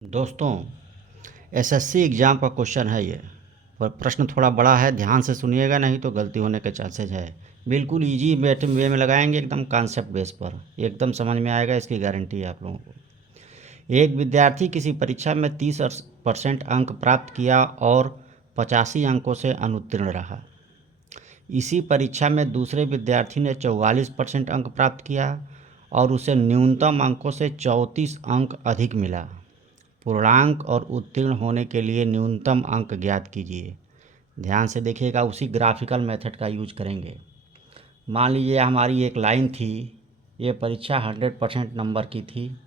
दोस्तों, SSC exam का question है ये। पर प्रश्न थोड़ा बड़ा है, ध्यान से सुनिएगा, नहीं तो गलती होने के चांसेज है। बिल्कुल इजी वे में लगाएंगे, एकदम कॉन्सेप्ट बेस पर, एकदम समझ में आएगा, इसकी गारंटी है आप लोगों को। एक विद्यार्थी किसी परीक्षा में 30% अंक प्राप्त किया और 85 अंकों से अनुत्तीर्ण रहा। इसी परीक्षा में दूसरे विद्यार्थी ने 44% अंक प्राप्त किया और उसे न्यूनतम अंकों से 34 अंक अधिक मिला। पूर्णांक और उत्तीर्ण होने के लिए न्यूनतम अंक ज्ञात कीजिए। ध्यान से देखिएगा, उसी ग्राफिकल मेथड का यूज करेंगे। मान लीजिए हमारी एक लाइन थी, ये परीक्षा 100% नंबर की थी।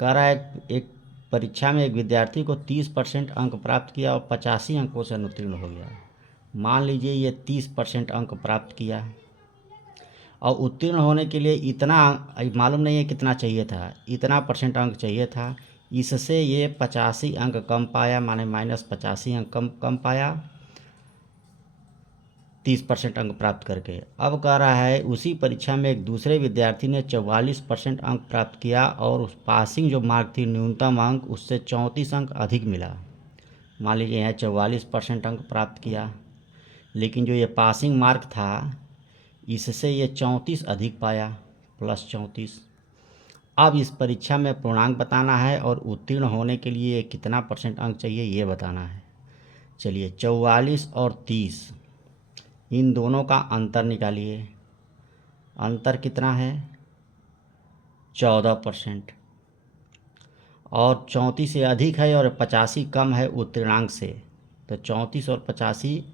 कह रहा है एक परीक्षा में एक विद्यार्थी को 30% अंक प्राप्त किया और 85 अंकों से अनुत्तीर्ण हो गया। मान लीजिए ये 30% अंक प्राप्त किया और उत्तीर्ण होने के लिए इतना, मालूम नहीं है कितना चाहिए था, इतना % अंक चाहिए था। इससे ये 85 अंक कम पाया, माने -85 अंक कम पाया 30% अंक प्राप्त करके। अब कह रहा है उसी परीक्षा में एक दूसरे विद्यार्थी ने 44% अंक प्राप्त किया और उस पासिंग जो मार्क थी न्यूनतम अंक, उससे 34 अंक अधिक मिला। मान लीजिए यहाँ 44% अंक प्राप्त किया, लेकिन जो ये पासिंग मार्क था इससे ये 34 अधिक पाया, +34। अब इस परीक्षा में पूर्णांक बताना है और उत्तीर्ण होने के लिए कितना % अंक चाहिए ये बताना है। चलिए 44 और 30, इन दोनों का अंतर निकालिए। अंतर कितना है? 14%। और 34 से अधिक है और 85 कम है उत्तीर्णांक से, तो 34 और 85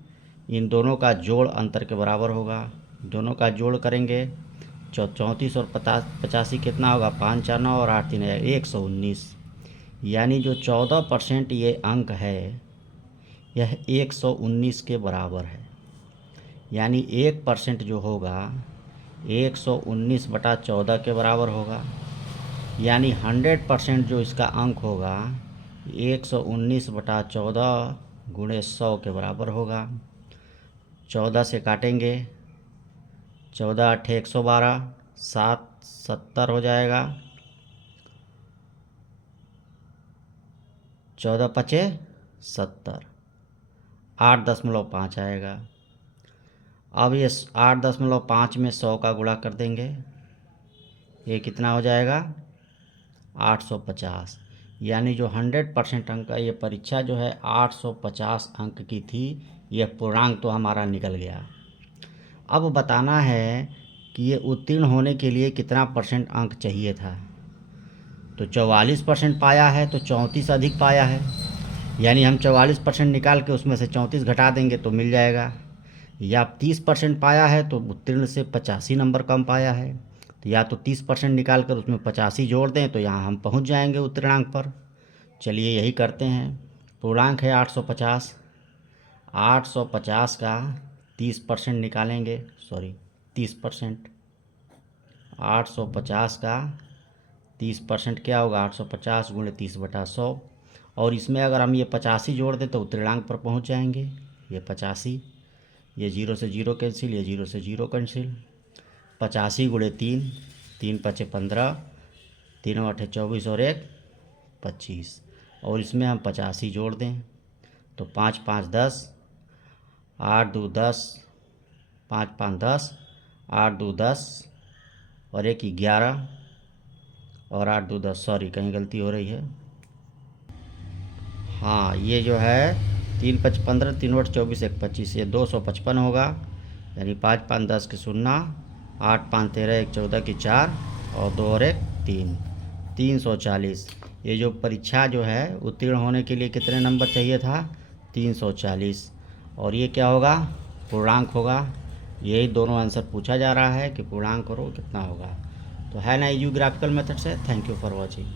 इन दोनों का जोड़ अंतर के बराबर होगा। दोनों का जोड़ करेंगे 34 और 85 कितना होगा? 5 4 9 और 8 3 119। यानी जो 14% ये अंक है यह 119 के बराबर है। यानी 1% जो होगा 119/14 के बराबर होगा। यानी 100% जो इसका अंक होगा 119/14 गुणे 100 के बराबर होगा। 14 से काटेंगे, 14 8 112, 7 70 हो जाएगा। 14 पचे 70, 8.5 आएगा। अब ये 8.5 में 100 का गुणा कर देंगे, ये कितना हो जाएगा? 850। यानी जो 100% अंक का ये परीक्षा जो है 850 अंक की थी। यह पूर्णांक तो हमारा निकल गया। अब बताना है कि ये उत्तीर्ण होने के लिए कितना % अंक चाहिए था। तो 44% पाया है तो 34 अधिक पाया है, यानी हम 44% निकाल के उसमें से 34 घटा देंगे तो मिल जाएगा। या 30% पाया है तो उत्तीर्ण से 85 नंबर कम पाया है, तो या तो 30% निकाल कर उसमें 85 जोड़ दें तो यहाँ हम पहुँच जाएंगे उत्तीर्णांक पर। चलिए यही करते हैं। पूर्णांक है 850, 850 का 30% निकालेंगे, 30%। 850 का 30% क्या होगा? 850 गुणे 30/100। और इसमें अगर हम ये 85 जोड़ दें तो उत्तीर्णांक पर पहुंच जाएंगे। ये 85, ये 0 से 0 कैंसिल, ये 0 से 0 कैंसिल। 85 गुणे 3, 3 5 15, 3 8 24 और 1 25। और इसमें हम 85 जोड़ दें तो 5 5 10, 8 2 10, 5 5 10, 8 2 10 और 1 11 और 8 2 10, सॉरी कहीं गलती हो रही है। हाँ, ये जो है 3 5 15, 3 8 24 1 25, ये 255 होगा। यानी 5 5 10 की 0, 8 5 13, 1 14 की 4 और 2 और 1 3, 340। ये जो परीक्षा जो है उत्तीर्ण होने के लिए कितने नंबर चाहिए था? 340। और ये क्या होगा? पूर्णांक होगा। यही दोनों आंसर पूछा जा रहा है कि पूर्णांक करो कितना होगा। तो है ना, यूग्राफिकल मेथड से। Thank you for watching.